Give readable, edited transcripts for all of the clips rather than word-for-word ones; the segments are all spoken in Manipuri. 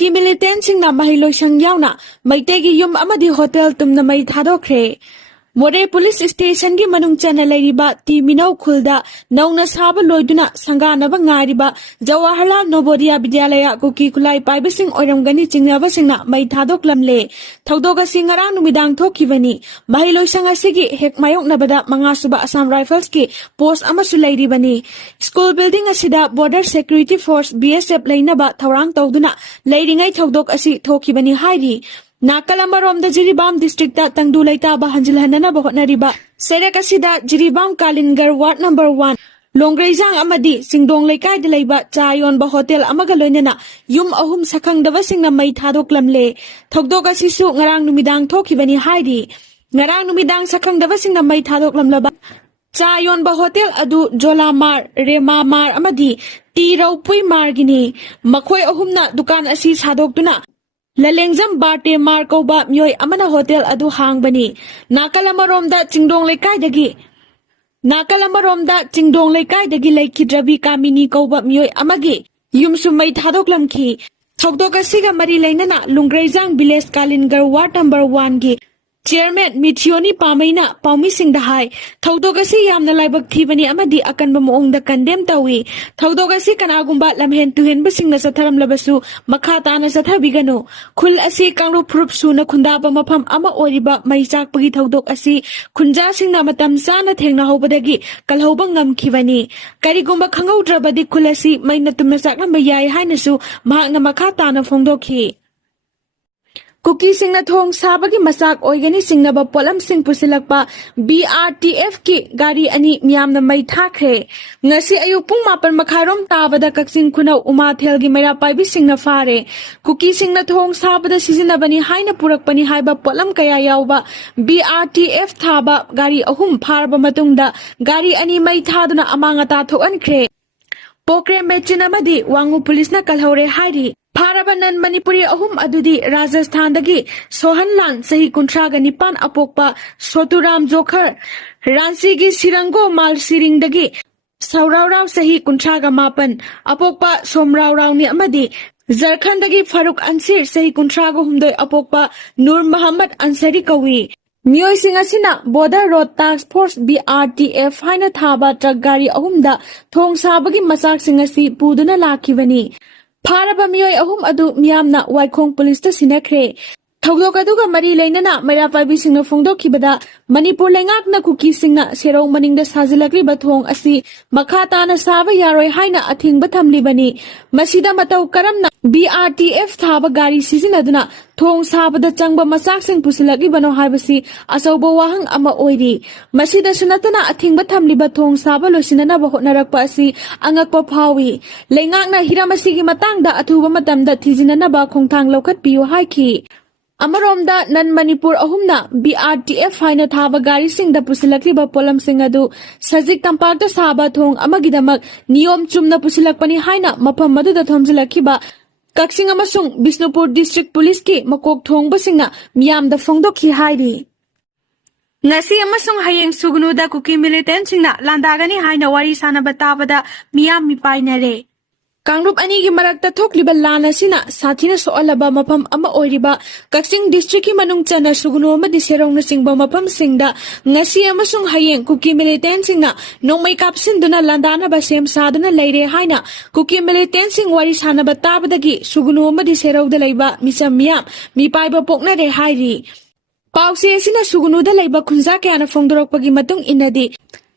kuki militant singna maheisloiang yauna maitegi yum amadi hotel tumna mai thadokre More police station gi manung chana lairiba ti minau khulda nauna saba loiduna sanganaba ngariba Jawaharlal Novodia Vidyalaya kuki kulai paibasing oiramgani chingnaba singna mai thadoklamle thaudoga singarang numidang thokibani maheisloiang asigi hek mayoknabada manga suba Assam Rifles ki post amasu lairibani school building asida border security force BSF lainaba thawrang tawduna lairingai thaudok asi thokibani hairi Nakalamaromda Jiribam district ta tangdu laitaba hanjilhanana bahotnariba Serakasida Jiribam Kalingar ward number 1 Longreizang amadi singdong laikai da laiba chayon ba hotel amaga loinana yum ahum sakhangdaba singna mai thadoklamle thokdoga sisu ngarang numidang thokibani hairi ngarang numidang sakhangdaba singna mai thadoklamlaba chayon ba hotel adu Jolamar Remamar amadi Tiraupui margini makhoi ahumna dukan asi sadoktuna Lalengjam Barte Markoba Myoy Amana Hotel adu hangbani Nakalamaromda Chingdong Laikai dagi Laikidrabi Kamini Koba Myoy Amagi Yumsumai Thadoklamki Thokdoka Siga Mari Lainana Lungreizang Village Kalingar ward number 1 gi Chairman Mithioni Pamaina Paumi Singh Dahai Thokdogasi Yamna Laibak Thibani Amadi Akanba Moongda Condemn Tawi Thokdogasi Kanagumba Lamhen Tuhen Basingna Satharam Labasu Makhatana Sathabigano Khul Asi Kangru Prup Suna Khundaba Mafam Ama Oriba Maichak Pagi Thokdok Asi Khunja Singna Matam Sana Thengna Hobadagi Kalhoba Ngamkhibani Karigumba Khangaudrabadi Khulasi Maina Tumnasakna Mayai Hainasu Mahakna Makhatana Phongdokhi Kuki singna thong sabagi masak oigani singna ba polam sing pusilakpa BRTF ki gari ani miyamna mai thakre ngasi ayuk pung 8 makharom tabada kaksing khunau umathel gi mera paibi singna fare kuki singna thong sabada sizinabani haina purakpani haiba polam kaya yauba BRTF thaba gari ahum pharba matungda gari ani mai thaduna amanga ta thokankhre Pokre mechin amadi wangu police na kalhore hairi Pharabanan Manipuri ahum adudi Rajasthan dagi Sohanlan sahi kuntraga nipan apokpa Soturam Jokhar Ransi gi Sirango Mal Siring dagi Sauraurau sahi kuntraga mapan apokpa Somraurau ni amadi Jharkhand dagi Farooq Ansir sahi kuntraga humdoi apokpa Nur Muhammad Ansari kawi Myoy Singasina Border Road Task Force BRTF haina thaba truck gari ahumda thong sabagi masak singasi puduna lakibani Pharaba myoy ahum adu miyamna Waikhong police ta sinakre Thogdok aduga mari lainana mera paibi singna phongdokhibada Manipur lengakna kuki singna serong maningda sajilakri bathong asi makhatana saba yaroi haina athingba thamlibani masida matau karamna BRTF thaba gari sizinaduna thong sabada changba masak sing pusilakri bano haibasi asauba wahang ama oiri masida sunatana athingba thamliba thong saba losinana bahotnarakpa asi angakpa phawi lengakna hiramasigi matangda athuba matamda thijinana ba khongthang lokhat piu haiki Amaromda nan Manipur ahumna BRTF haina thaba gari singda pusilakriba polam singadu sajik tampakta saba thong amagidamak niyom chumna pusilakpani haina mafam maduda thomjilakhiba Kaksing amasung Bisnupur District Police ki makok thongba singna miyamda phongdokhi hairi Ngasi amasung hayeng sugnuda kuki militant singna landagani haina wari sanaba tabada miyam mipainare Kangrup ani gi marakta thokliba lana sina sathina soalaba mafam ama oiriba Kaksing district ki manung chana sugnu amadi serong na singba mafam singda ngasi amasung hayeng kuki militant singna nongmai kapsin duna landana ba sem saduna leire haina kuki militant sing wari sanaba tabadagi sugnu amadi serong da leiba misam miyam mi paiba pokna re hairi Pause sina sugnu da leiba khunja kyana phongdorokpagi matung inadi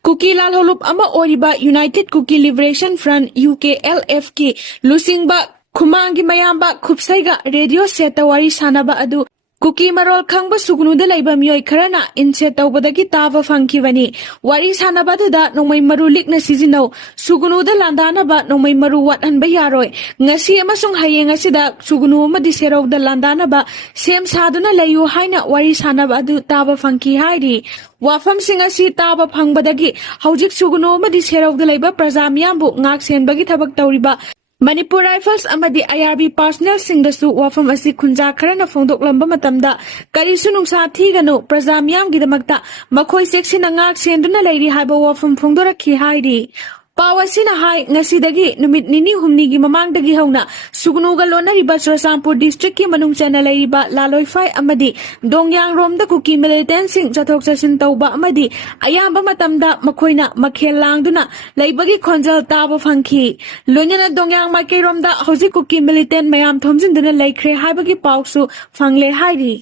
Kuki Lal Holup ama oriba United Kuki Liberation Front UKLF ki lusingba khumangi mayamba khupsaiga radio set wari sanaba adu Kuki Marol khangba sugnuda laiba miyoi kharana inset tawbadagi tava phangkhibani wari sanaba da nongmai maru likna sizinau sugnuda landana ba nongmai maru wathanba yaroi ngasi amasung hayeng asida sugnu amadi serok da landana ba sem saduna layu haina wari sanaba adu tava phangki hairi Wafam singasi taba phangbadagi haujik sugnu amadi serok da laiba praja miyambu ngak senbagi thabak tawriba Manipur Rifles amadi IRB personnel singdasu wafam asi khunja kharana phongdoklamba matamda karisu nungsa thiganu praja miyamgidamakta makhoi seksina ngak senduna leiri haiba wafam phongdorakhi hairi ꯄꯥꯎ ꯑꯁꯤꯅ ꯍꯥꯏ ꯉꯁꯤꯗꯒꯤ ꯅꯨꯃꯤꯠ ꯅꯤꯅꯤ ꯍꯨꯝꯅꯤꯒꯤ ꯃꯃꯥꯡꯗꯒꯤ ꯍꯧꯅ ꯁꯨꯒꯅꯨꯒ ꯂꯣꯟꯅꯔꯤꯕ ꯆꯨꯔꯆꯥꯟꯄꯨꯔ ꯗꯤꯁꯇ꯭ꯔꯤꯛꯀꯤ ꯃꯅꯨꯡ ꯆꯟꯅ ꯂꯩꯔꯤꯕ ꯂꯥꯂꯣꯏꯐꯥꯏ ꯑꯃꯗꯤ ꯗꯣꯡꯌꯥꯡꯔꯣꯝꯗ ꯀꯨꯀꯤ ꯃꯤꯂꯤꯇꯦꯟꯁꯤꯡ ꯆꯠꯊꯣꯛ ꯆꯠꯁꯤꯟ ꯇꯧꯕ ꯑꯃꯗꯤ ꯑꯌꯥꯝꯕ ꯃꯇꯝꯗ ꯃꯈꯣꯏꯅ ꯃꯈꯦꯜ ꯂꯥꯡꯗꯨꯅ ꯂꯩꯕꯒꯤ ꯈꯣꯟꯖꯦꯜ ꯇꯥꯕ ꯐꯪꯈꯤ ꯂꯣꯏꯅꯅ ꯗꯣꯡꯌꯥꯡ ꯃꯥꯏꯀꯩꯔꯣꯝꯗ ꯍꯧꯖꯤꯛ ꯀꯨꯀꯤ ꯃꯤꯂꯤꯇꯦꯟ ꯃꯌꯥꯝ ꯊꯣꯝꯖꯤꯟꯗꯨꯅ ꯂꯩꯈ꯭ꯔꯦ ꯍꯥꯏꯕꯒꯤ ꯄꯥꯎꯁꯨ ꯐꯪꯂꯦ ꯍꯥꯏꯔꯤ